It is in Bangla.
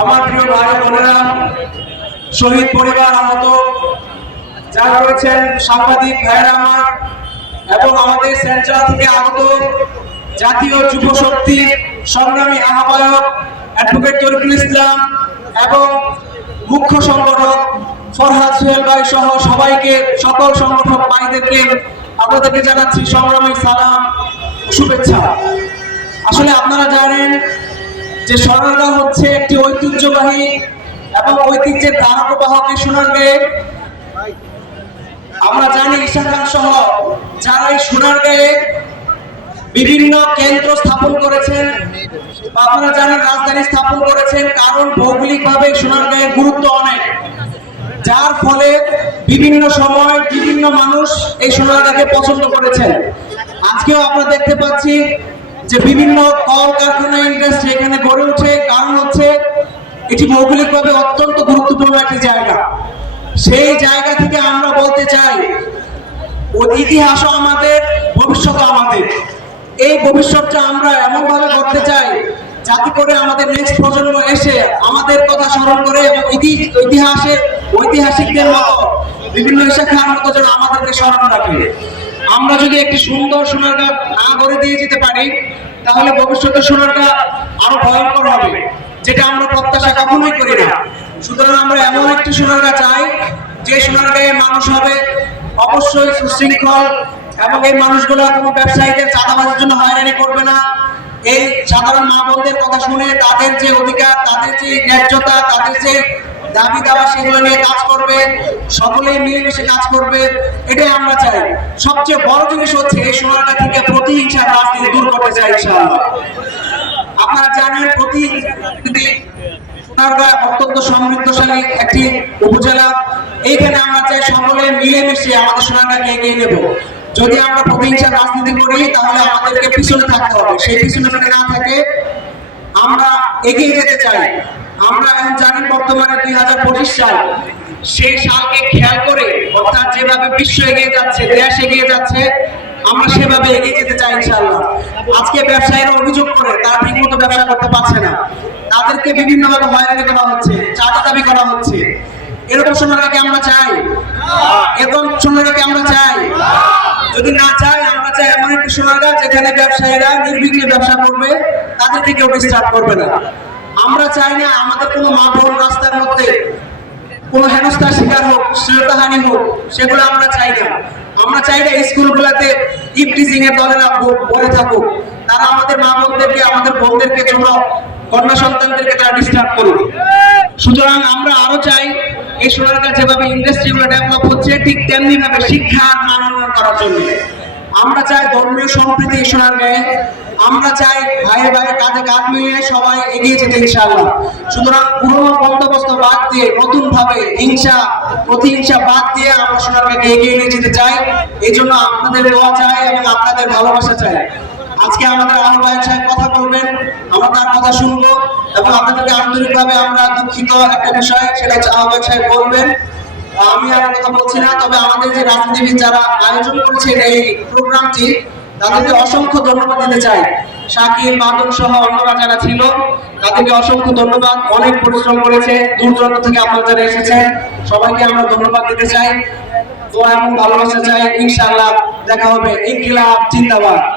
আমার প্রিয় ভাই বোনেরা, শহীদ পরিবার আহত যারা রয়েছেন, সাংবাদিক ভাইয়েরা আমার এবং আমাদের সেন্ট্রাল থেকে আগত জাতীয় যুব শক্তি সংগ্রামী আহ্বায়ক অ্যাডভোকেট তরিকুল ইসলাম এবং মুখ্য সংগঠক ফরহাদ সোহেল ভাই সহ সবাইকে সকল সংগঠক ভাইদেরকে আপনাদেরকে জানাচ্ছি সংগ্রামী সালাম শুভেচ্ছা। আসলে আপনারা জানেন যে সোনারগাঁ হচ্ছে একটি ঐতিহ্যবাহী এবং ঐতিহ্যের ধারকবাহক সোনারগাঁয়ে। আমরা জানি ঈশা খান সহ যারা এই সোনারগাঁয়ে বিভিন্ন কেন্দ্র স্থাপন করেছেন আপনারা জানেন রাজধানী স্থাপন করেছেন, কারণ ভৌগোলিকভাবে সোনারগাঁয়ের গুরুত্ব অনেক। যার ফলে বিভিন্ন সময় বিভিন্ন মানুষ এই সোনারগাঁকে পছন্দ করেছেন। আজকেও আমরা দেখতে পাচ্ছি যে বিভিন্ন কল কারখানা ইন্ডাস্ট্রি এখানে গড়ে ওঠে কারণ হচ্ছে, এটি ভৌগোলিকভাবে অত্যন্ত গুরুত্বপূর্ণ একটি জায়গা। সেই জায়গা থেকে আমরা বলতে চাই ইতিহাসও আমাদের, ভবিষ্যৎও আমাদের। এই ভবিষ্যৎটা আমরা এমন ভাবে করতে চাই, যাতে করে আমাদের নেক্সট প্রজন্ম এসে আমাদের কথা স্মরণ করে এবং ইতি- ইতিহাসের ঐতিহাসিকদের মতো বিভিন্ন ঈশা খান মতো যেন আমাদেরকে স্মরণ রাখে। আমরা যদি একটি সুন্দর সোনারগাঁ না গড়ে দিয়ে যেতে পারি, তাহলে ভবিষ্যতে সোনারগাঁ আরও ভয়ঙ্কর হবে, যেটা আমরা প্রত্যাশা কখনোই করি না। সুতরাং আমরা এমন একটি সোনারগাঁ চাই, যে সোনারগাঁয়ে মানুষ হবে অবশ্যই সুশৃঙ্খল এবং এই মানুষগুলো কোনো ব্যবসায়ীদের চাঁদাবাজির জন্য হয়রানি করবে না। এই সাধারণ মা বোনদের কথা শুনে তাদের যে অধিকার, তাদের যে ন্যায্যতা, তাদের যে দাবি দাবা সেগুলো নিয়ে কাজ করবে, সকলেই মিলেমিশে কাজ করবে, এটাই আমরা চাই। সবচেয়ে বড় জিনিস হচ্ছে এই সোনারগাঁ থেকে প্রতিহিংসার রাজনীতি দূর করতে চাই আপনারা জানেন প্রতি সোনারগাঁ অত্যন্ত সমৃদ্ধশালী একটি উপজেলা, এইখানে আমরা চাই সকলে মিলেমিশে আমাদের সোনারগাঁকে এগিয়ে নেব। যদি আমরা প্রতিহিংসার রাজনীতি করি, তাহলে আমাদেরকে পিছনে থাকতে হবে। সেই পিছনে না থাকে, আমরা এগিয়ে যেতে চাই। আমরা এখন জানি বর্তমানে দুই হাজার পঁচিশ সাল। সেই সালকে খেয়াল করে অর্থাৎ যেভাবে বিশ্ব এগিয়ে যাচ্ছে, দেশ এগিয়ে যাচ্ছে, আমরা সেভাবে এগিয়ে যেতে চাই ইনশাআল্লাহ। আজকে ব্যবসায়ীরা অভিযোগ করে, তারা ঠিক মতো ব্যবসা করতে পারছে না। তাদেরকে বিভিন্ন ভাবে হয়রানি করা হচ্ছে, চাঁদা দাবি করা হচ্ছে। এরকম সোনারগাঁকে আমরা চাই। এরকম সোনারগাঁকে আমরা চাই। যদি না চাই, আমরা চাই এমন একটি সোনারগাঁ যেখানে ব্যবসায়ীরা নির্বিঘ্নে ব্যবসা করবে তাদেরকে কেউ ডিস্টার্ব করবে না। আমরা চাই না আমাদের কোনো মা বোন রাস্তার মধ্যে, কোনো হেনস্থার শিকার হোক শ্রেয়তাহানি হোক, সেগুলো আমরা চাই না। আমরা চাই না স্কুলগুলোতে ইফটিজিং এর দলেরা বলে থাকুক। তারা আমাদের মা বোনদেরকে আমাদের বোনদেরকে ছোট কন্যা সন্তানদেরকে তারা ডিস্টার্ব করুক। সুতরাং আমরা আরও চাই, এই সোনারগাঁ যেভাবে ইন্ডাস্ট্রিগুলো ডেভেলপ হচ্ছে, ঠিক তেমনি ভাবে শিক্ষার মান করার জন্য। আমরা চাই ধর্মীয় সম্প্রীতি এই সোনারগাঁয়ে আমরা চাই ভাইয়ে ভাইয়ে কাঁধে কাঁধ মিলিয়ে সবাই এগিয়ে যেতে ইনশাআল্লাহ। সুতরাং পুরোনো বন্দোবস্ত বাদ দিয়ে নতুন ভাবে হিংসা, প্রতিহিংসা বাদ দিয়ে আমরা সোনারগাঁকে এগিয়ে নিয়ে যেতে চাই। এই জন্য আপনাদের দোয়া চাই এবং আপনাদের ভালোবাসা চাই। আজকে আমাদের আহ্বায়ক সাহেব কথা বলবেন, আমরা তার কথা শুনব এবং আপনাদেরকে আন্তরিকভাবে আমরা দুঃখিত একটা বিষয়, সেটা আহ্বায়ক সাহেব বলবেন। আমি আর কথা বলছি না, তবে আমাদের যে রাজনীতিবিদ যারা আয়োজন করেছেন এই প্রোগ্রামটি তাদেরকে অসংখ্য ধন্যবাদ দিতে চাই। সাকিব, মাদক সহ অন্যরা যারা ছিল, তাদেরকে অসংখ্য ধন্যবাদ। অনেক পরিশ্রম করেছে, দূর দূরান্ত থেকে আপনারা যারা এসেছেন, সবাইকে আমরা ধন্যবাদ দিতে চাই। দোয়া এবং ভালোবাসা চাই। ইনশাআল্লাহ দেখা হবে। ইনকিলাব, জিন্দাবাদ।